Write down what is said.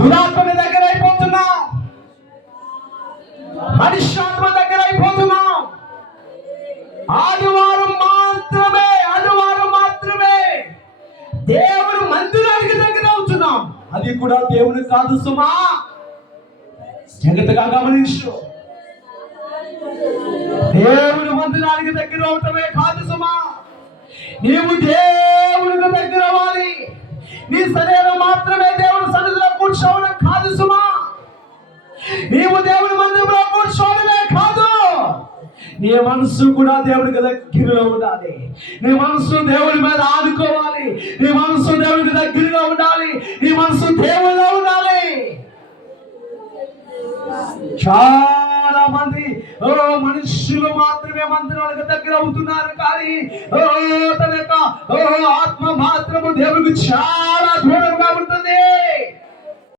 దురాత్మక దగ్గర అయిపోతున్నాం, మనుష్యాత్మ దగ్గర అయిపోతున్నాం. ఆదివారం మాత్రమే దేవుడు మందిరానికి దగ్గర అవుతున్నాం. అది కూడా దేవుని కాదు సుమా, జగత్తుగా గమనించు. దేవుని మందిరానికి దగ్గర అవటమే కాదు సుమా, నీవు దేవునికి దగ్గర అవ్వాలి. నీ శరీరం మాత్రమే దేవుని సన్నిధిలో కూర్చోవడం కాదు సుమా, నీవు దేవుని మందిరంలో కూర్చోవడమే కాదు, నీ మనసు కూడా దేవునికి దగ్గరలో ఉండాలి. నీ మనసు దేవుని మీద ఆదుకోవాలి. నీ మనసు దేవునికి దగ్గరగా ఉండాలి. నీ మనసు దేవుల్లో ఉండాలి. చాలా మంది మనుషులు మాత్రమే మందిరాలకు దగ్గర అవుతున్నారు, కానీ తన యొక్క ఆత్మ మాత్రము దేవునికి చాలా దూరంగా